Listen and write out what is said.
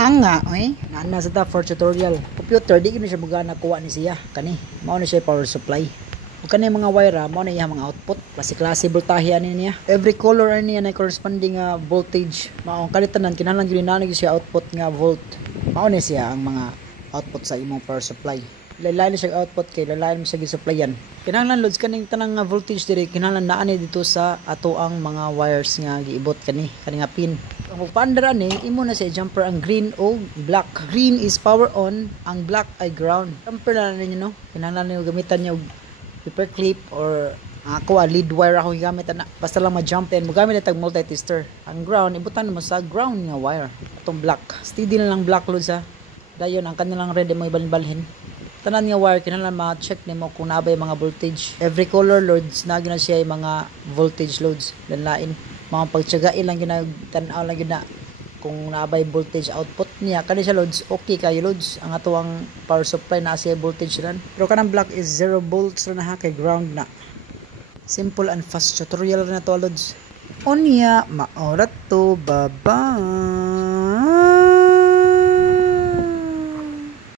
Anga, nana sa ta for tutorial. Computer, di gina siya mga nakuha ni siya. Kani, mao na siya power supply. O kani mga wire, mao na iya mga output. Klase-klase voltahe ani niya. Every color ani niya na corresponding voltage. Mao kalitanan kinahanglan gyud na siya output nga volt. Mao ni siya ang mga output sa imong power supply. Lain siya output kay lain mo siya gi-supplyan. Kinahanglan loads kaning tanang nga voltage diri kinahanglan naa ni dito sa ato ang mga wires nga giibot kani nga pin. Ang pagpaandar ani imo na siya jumper ang green o black. Green is power on, ang black ay ground. Jumper na ninyo no. Kinahanglan niyo gamitan niyo paper clip or ako lead wire ako gigamit na basta lang ma-jump in mo gamit tag multi-tester. Ang ground ibutan mo sa ground nga wire. Atong black. Steady na lang black loads ha. Dayon ang kanilang red mo ibalhin-balhin. Tanan nga wire kinahanglan ma-check nimo kung naabay mga voltage. Every color loads na gina siya mga voltage loads lain. Mga pagtiyagain lang ginagtan-aw lang gina kung naabay voltage output niya kani siya loads okay kayo loads ang ato ang power supply na siya voltage ran. Pero kanang black is 0 volts ra na ha kay ground na. Simple and fast tutorial na to loads. Onya maorat to bye.